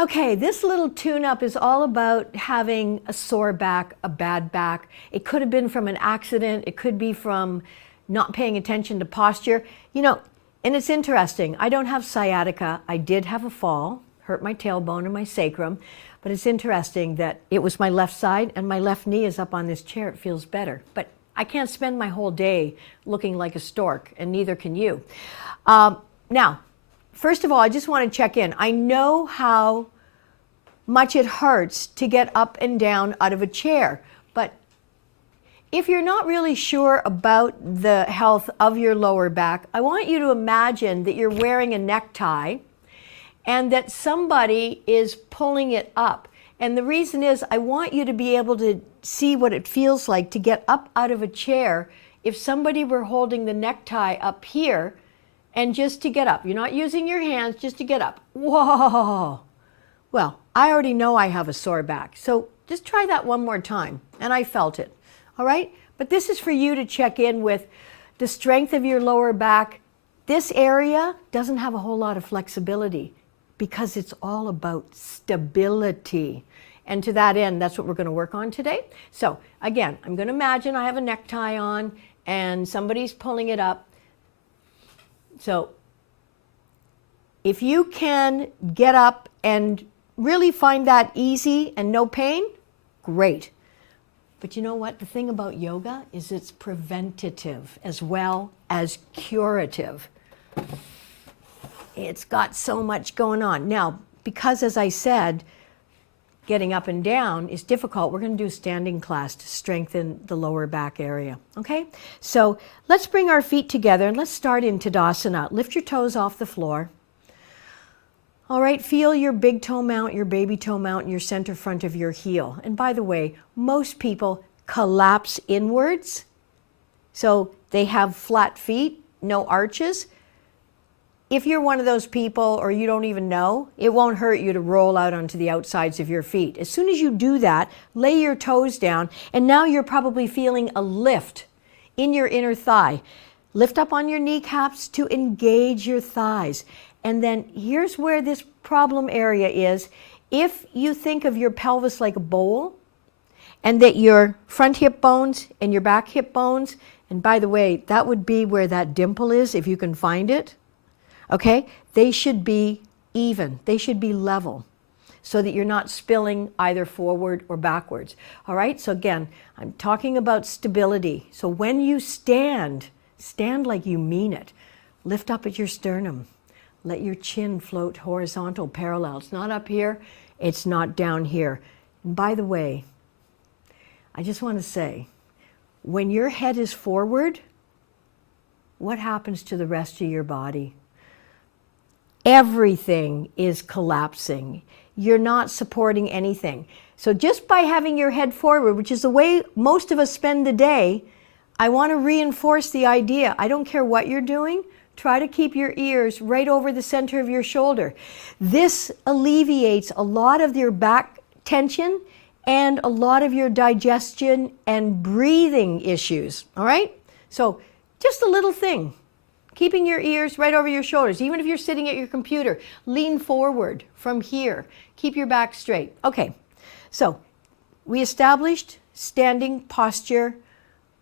Okay, this little tune-up is all about having a sore back, a bad back. It could have been from an accident. It could be from not paying attention to posture. You know, and it's interesting. I don't have sciatica. I did have a fall, hurt my tailbone and my sacrum. But it's interesting that it was my left side and my left knee is up on this chair. It feels better. But I can't spend my whole day looking like a stork, and neither can you. Now, first of all, I just want to check in. I know how much it hurts to get up and down out of a chair, but if you're not really sure about the health of your lower back, I want you to imagine that you're wearing a necktie and that somebody is pulling it up. And the reason is I want you to be able to see what it feels like to get up out of a chair if somebody were holding the necktie up here. And just to get up, you're not using your hands, just to get up. Whoa! Well, I already know I have a sore back, so just try that one more time, and I felt it, all right? But this is for you to check in with the strength of your lower back. This area doesn't have a whole lot of flexibility because it's all about stability. And to that end, that's what we're going to work on today. So again, I'm going to imagine I have a necktie on and somebody's pulling it up. So if you can get up and really find that easy and no pain, great. But you know what? The thing about yoga is it's preventative as well as curative. It's got so much going on. Now, because as I said, getting up and down is difficult, we're going to do a standing class to strengthen the lower back area, okay? So let's bring our feet together and let's start in Tadasana. Lift your toes off the floor. All right, feel your big toe mount, your baby toe mount, and your center front of your heel. And by the way, most people collapse inwards, so they have flat feet, no arches. If you're one of those people or you don't even know, it won't hurt you to roll out onto the outsides of your feet. As soon as you do that, lay your toes down, and now you're probably feeling a lift in your inner thigh. Lift up on your kneecaps to engage your thighs. And then here's where this problem area is. If you think of your pelvis like a bowl, and that your front hip bones and your back hip bones, and by the way, that would be where that dimple is if you can find it. Okay, they should be even. They should be level so that you're not spilling either forward or backwards. All right, so again, I'm talking about stability. So when you stand, stand like you mean it. Lift up at your sternum. Let your chin float horizontal, parallel. It's not up here, it's not down here. And by the way, I just want to say, when your head is forward, what happens to the rest of your body? Everything is collapsing. You're not supporting anything. So just by having your head forward, which is the way most of us spend the day, I want to reinforce the idea. I don't care what you're doing. Try to keep your ears right over the center of your shoulder. This alleviates a lot of your back tension and a lot of your digestion and breathing issues. All right? So just a little thing. Keeping your ears right over your shoulders. Even if you're sitting at your computer, lean forward from here. Keep your back straight. Okay, so we established standing posture.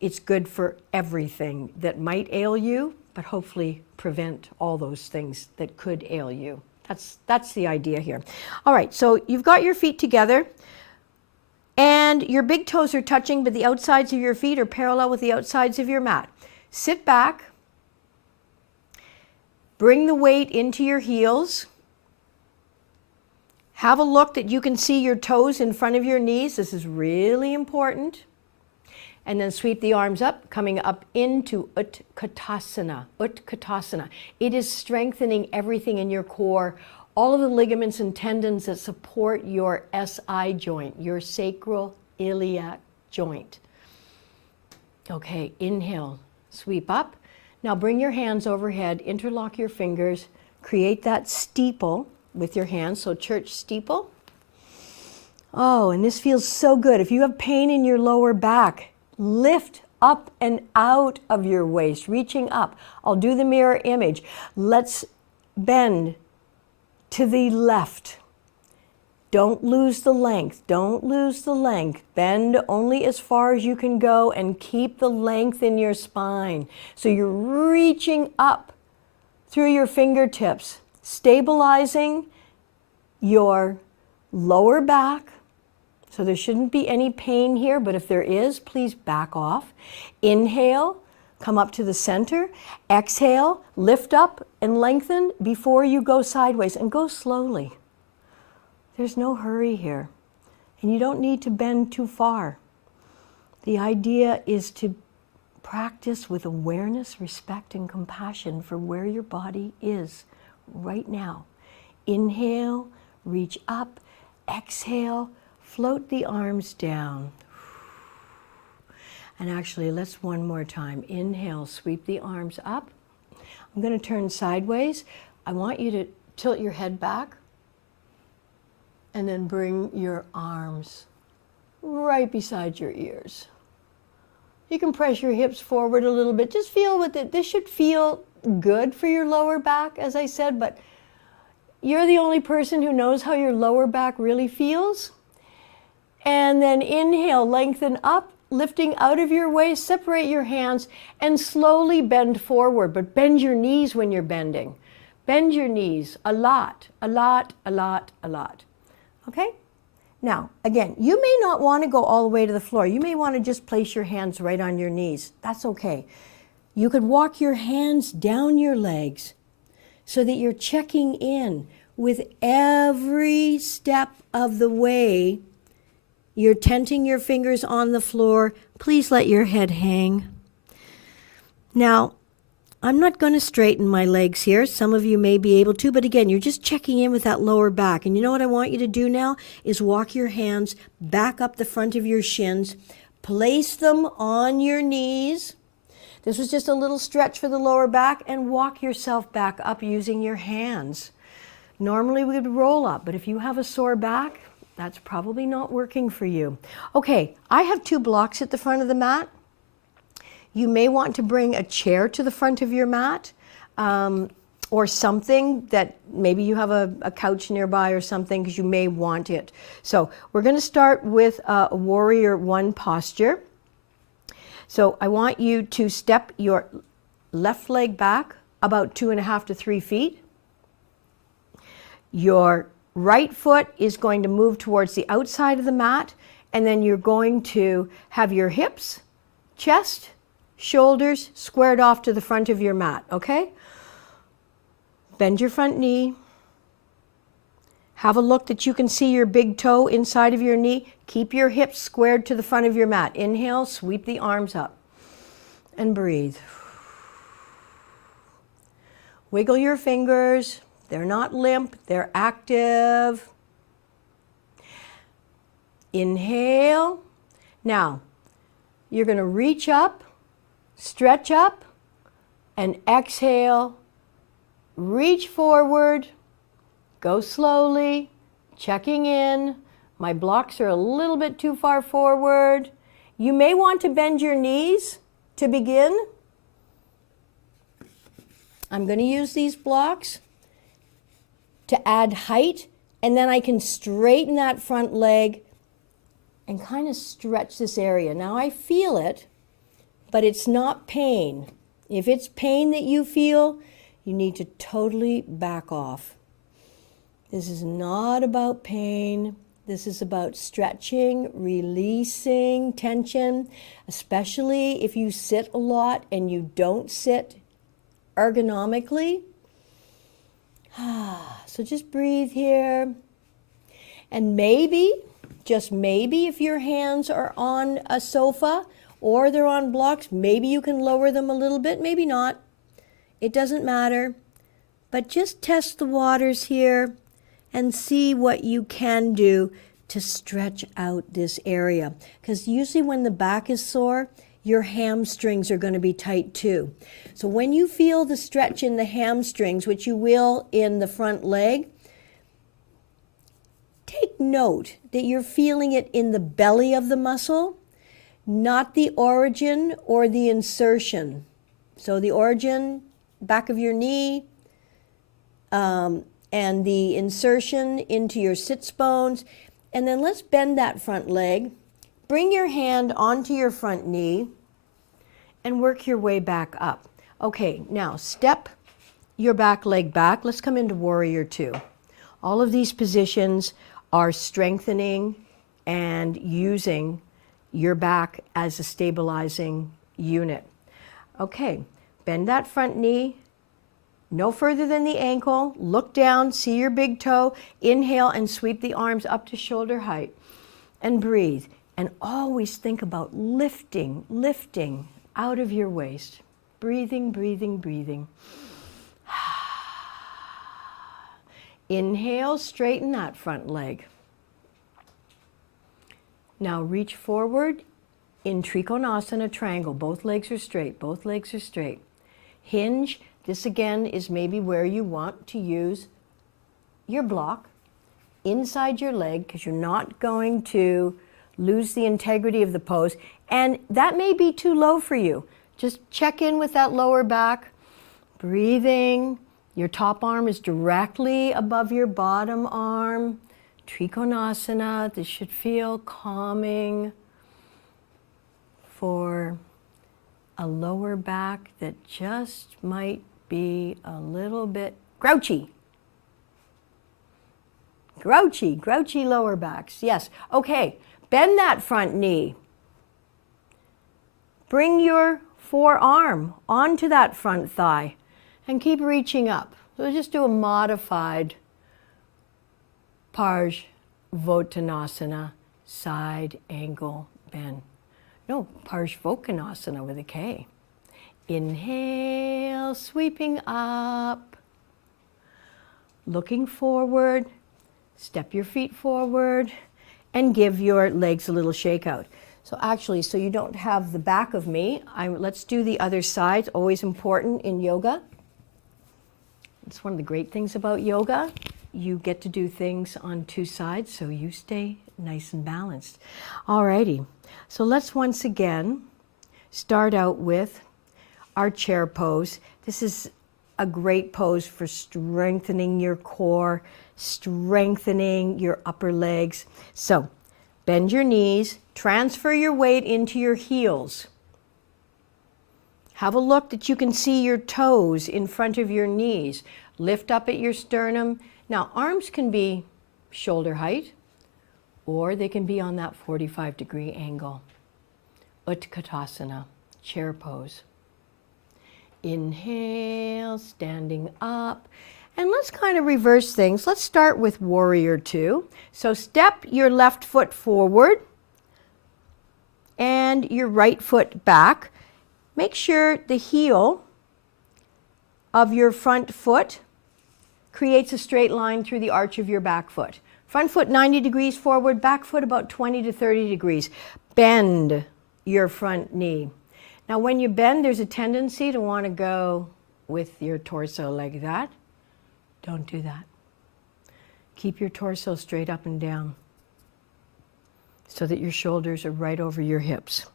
It's good for everything that might ail you, but hopefully prevent all those things that could ail you. That's the idea here. All right, so you've got your feet together and your big toes are touching, but the outsides of your feet are parallel with the outsides of your mat. Sit back. Bring the weight into your heels. Have a look that you can see your toes in front of your knees. This is really important. And then sweep the arms up, coming up into Utkatasana. Utkatasana. It is strengthening everything in your core, all of the ligaments and tendons that support your SI joint, your sacroiliac joint. Okay, inhale, sweep up. Now bring your hands overhead, interlock your fingers, create that steeple with your hands, so church steeple. Oh, and this feels so good. If you have pain in your lower back, lift up and out of your waist, reaching up. I'll do the mirror image. Let's bend to the left Don't lose the length. Don't lose the length. Bend only as far as you can go and keep the length in your spine. So you're reaching up through your fingertips, stabilizing your lower back. So there shouldn't be any pain here, but if there is, please back off. Inhale, come up to the center. Exhale, lift up and lengthen before you go sideways, and go slowly. There's no hurry here, and you don't need to bend too far. The idea is to practice with awareness, respect, and compassion for where your body is right now. Inhale, reach up. Exhale, float the arms down. And actually, let's one more time. Inhale, sweep the arms up. I'm going to turn sideways. I want you to tilt your head back and then bring your arms right beside your ears. You can press your hips forward a little bit. Just feel with it. This should feel good for your lower back, as I said, but you're the only person who knows how your lower back really feels. And then inhale, lengthen up, lifting out of your waist, separate your hands, and slowly bend forward, but bend your knees when you're bending. Bend your knees a lot, a lot, a lot, a lot. Okay? Now, again, you may not want to go all the way to the floor. You may want to just place your hands right on your knees. That's okay. You could walk your hands down your legs so that you're checking in with every step of the way. You're tenting your fingers on the floor. Please let your head hang. Now, I'm not going to straighten my legs here. Some of you may be able to, but again, you're just checking in with that lower back. And you know what I want you to do now is walk your hands back up the front of your shins. Place them on your knees. This was just a little stretch for the lower back, and walk yourself back up using your hands. Normally we would roll up, but if you have a sore back, that's probably not working for you. Okay, I have 2 blocks at the front of the mat. You may want to bring a chair to the front of your mat, or something that maybe you have a couch nearby or something, because you may want it. So we're going to start with a warrior 1 posture. So I want you to step your left leg back about 2.5 to 3 feet. Your right foot is going to move towards the outside of the mat, and then you're going to have your hips, chest, shoulders squared off to the front of your mat, okay? Bend your front knee. Have a look that you can see your big toe inside of your knee. Keep your hips squared to the front of your mat. Inhale, sweep the arms up, and breathe. Wiggle your fingers. They're not limp, they're active. Inhale. Now, you're going to reach up, stretch up, and exhale. Reach forward. Go slowly, checking in. My blocks are a little bit too far forward. You may want to bend your knees to begin. I'm going to use these blocks to add height, and then I can straighten that front leg and kind of stretch this area. Now I feel it, but it's not pain. If it's pain that you feel, you need to totally back off. This is not about pain. This is about stretching, releasing tension, especially if you sit a lot and you don't sit ergonomically. So just breathe here. And maybe, just maybe, if your hands are on a sofa or they're on blocks, maybe you can lower them a little bit, maybe not. It doesn't matter. But just test the waters here and see what you can do to stretch out this area. Because usually when the back is sore, your hamstrings are going to be tight too. So when you feel the stretch in the hamstrings, which you will in the front leg, take note that you're feeling it in the belly of the muscle, not the origin or the insertion. So the origin, back of your knee, and and the insertion into your sits bones. And then let's bend that front leg. Bring your hand onto your front knee and work your way back up. Okay, now step your back leg back. Let's come into Warrior Two. All of these positions are strengthening and using your back as a stabilizing unit. Okay, bend that front knee, no further than the ankle. Look down, see your big toe. Inhale and sweep the arms up to shoulder height. And breathe. And always think about lifting, lifting out of your waist. Breathing, breathing, breathing. Inhale, straighten that front leg. Now reach forward in Trikonasana triangle. Both legs are straight, both legs are straight. Hinge. This again is maybe where you want to use your block inside your leg because you're not going to lose the integrity of the pose. And that may be too low for you. Just check in with that lower back. Breathing. Your top arm is directly above your bottom arm. Trikonasana. This should feel calming for a lower back that just might be a little bit grouchy. Grouchy, grouchy lower backs. Yes. Okay. Bend that front knee. Bring your forearm onto that front thigh and keep reaching up. So just do a modified Parsvottanasana, side angle bend. No, Parsvottanasana with a K. Inhale, sweeping up. Looking forward. Step your feet forward and give your legs a little shake out. So actually, so you don't have the back of me, let's do the other side. Always important in yoga. It's one of the great things about yoga. You get to do things on two sides, so you stay nice and balanced. Alrighty, so let's once again start out with our chair pose. This is a great pose for strengthening your core, strengthening your upper legs. So bend your knees, transfer your weight into your heels. Have a look that you can see your toes in front of your knees. Lift up at your sternum. Now arms can be shoulder height or they can be on that 45-degree angle. Utkatasana, chair pose. Inhale, standing up. And let's kind of reverse things. Let's start with Warrior Two. So step your left foot forward and your right foot back. Make sure the heel of your front foot creates a straight line through the arch of your back foot. Front foot 90 degrees forward, back foot about 20 to 30 degrees. Bend your front knee. Now when you bend, there's a tendency to want to go with your torso like that. Don't do that. Keep your torso straight up and down so that your shoulders are right over your hips.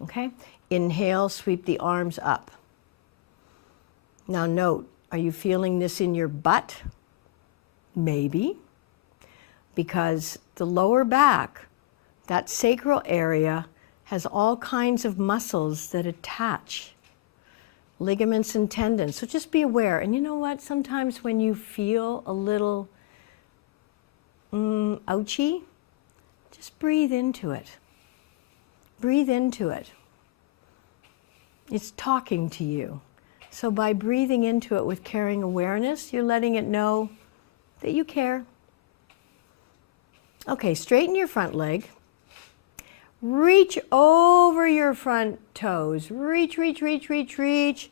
Okay? Inhale, sweep the arms up. Now note, are you feeling this in your butt? Maybe. Because the lower back, that sacral area, has all kinds of muscles that attach, ligaments and tendons. So just be aware. And you know what? Sometimes when you feel a little ouchy, just breathe into it. Breathe into it. It's talking to you. So by breathing into it with caring awareness, you're letting it know that you care. Okay, straighten your front leg. Reach over your front toes. Reach, reach, reach, reach, reach.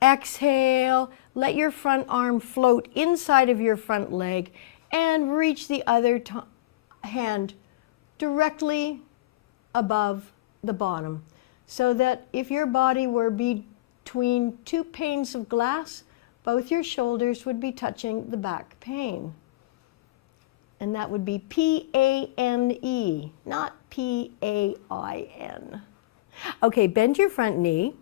Exhale. Let your front arm float inside of your front leg and reach the other hand directly above the bottom so that if your body were between two panes of glass, both your shoulders would be touching the back pane. And that would be P-A-N-E, not P-A-I-N. Okay, bend your front knee.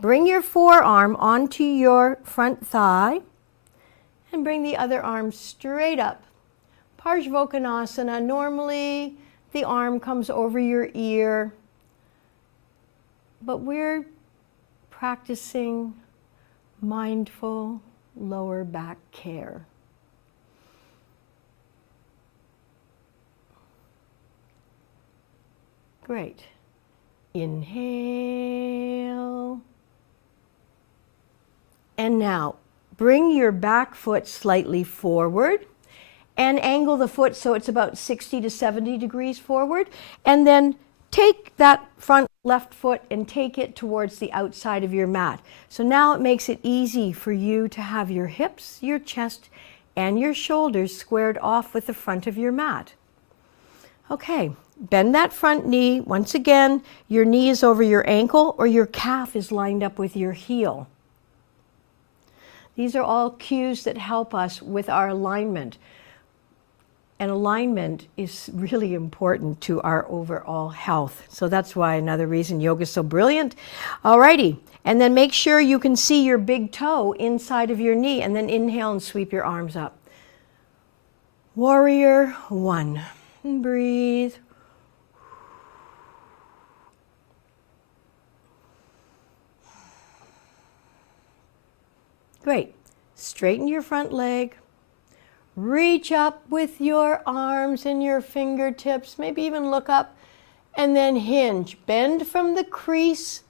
Bring your forearm onto your front thigh and bring the other arm straight up. Parsvakonasana, normally the arm comes over your ear, but we're practicing mindful lower back care. Great. Inhale. And now bring your back foot slightly forward and angle the foot so it's about 60 to 70 degrees forward. And then take that front left foot and take it towards the outside of your mat. So now it makes it easy for you to have your hips, your chest, and your shoulders squared off with the front of your mat. Okay, bend that front knee. Once again, your knee is over your ankle or your calf is lined up with your heel. These are all cues that help us with our alignment. And alignment is really important to our overall health. So that's why another reason yoga is so brilliant. Alrighty, and then make sure you can see your big toe inside of your knee, and then inhale and sweep your arms up. Warrior one. And breathe. Great. Straighten your front leg. Reach up with your arms and your fingertips. Maybe even look up and then hinge. Bend from the crease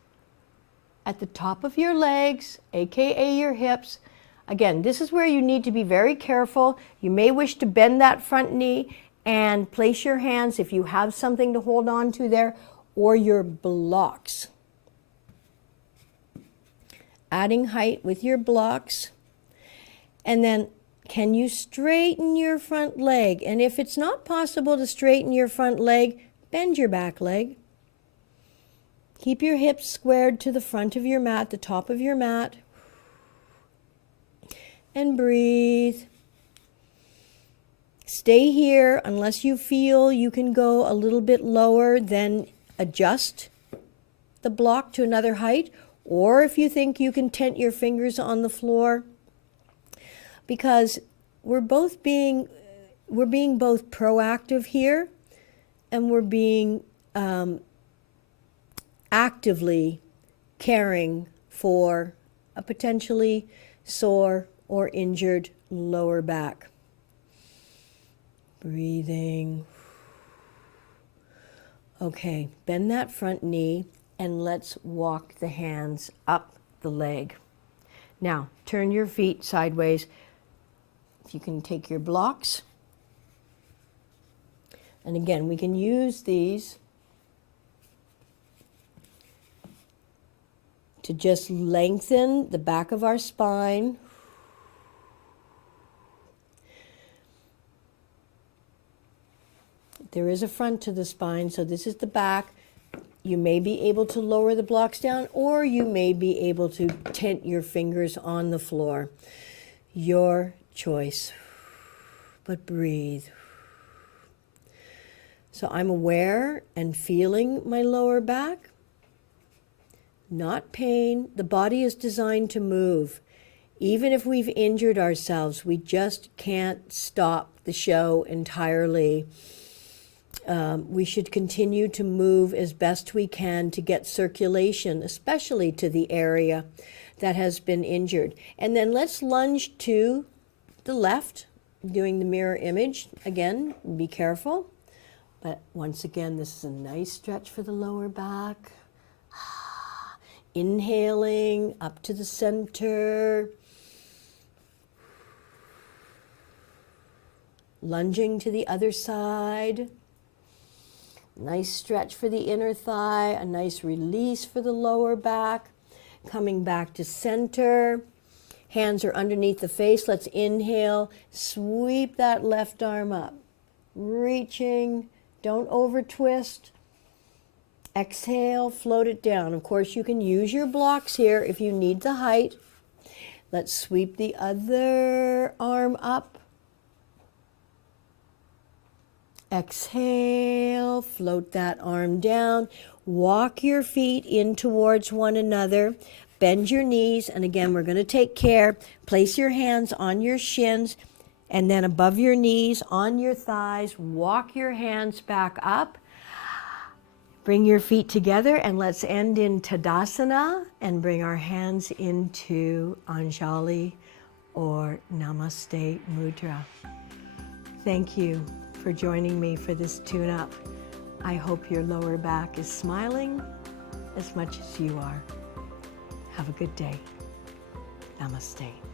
at the top of your legs, aka your hips. Again, this is where you need to be very careful. You may wish to bend that front knee and place your hands, if you have something to hold on to there, or your blocks. Adding height with your blocks. And then can you straighten your front leg? And if it's not possible to straighten your front leg, bend your back leg. Keep your hips squared to the front of your mat, the top of your mat. And breathe. Stay here unless you feel you can go a little bit lower, then adjust the block to another height. Or if you think you can tent your fingers on the floor, because we're being both proactive here, and we're being actively caring for a potentially sore or injured lower back. Breathing. Okay, bend that front knee and let's walk the hands up the leg. Now, turn your feet sideways. If you can take your blocks. And again, we can use these to just lengthen the back of our spine. There is a front to the spine, so this is the back. You may be able to lower the blocks down, or you may be able to tent your fingers on the floor. Your choice. But breathe. So I'm aware and feeling my lower back. Not pain. The body is designed to move. Even if we've injured ourselves, we just can't stop the show entirely. We should continue to move as best we can to get circulation, especially to the area that has been injured. And then let's lunge to the left, doing the mirror image. Again, be careful. But once again, this is a nice stretch for the lower back. Inhaling up to the center. Lunging to the other side. Nice stretch for the inner thigh, a nice release for the lower back. Coming back to center. Hands are underneath the face. Let's inhale. Sweep that left arm up. Reaching. Don't over twist. Exhale, float it down. Of course, you can use your blocks here if you need the height. Let's sweep the other arm up. Exhale, float that arm down. Walk your feet in towards one another, Bend your knees, and again, we're going to take care. Place your hands on your shins, and then above your knees, on your thighs. Walk your hands back up. Bring your feet together, and let's end in Tadasana and bring our hands into Anjali or Namaste Mudra. Thank you for joining me for this tune-up. I hope your lower back is smiling as much as you are. Have a good day. Namaste.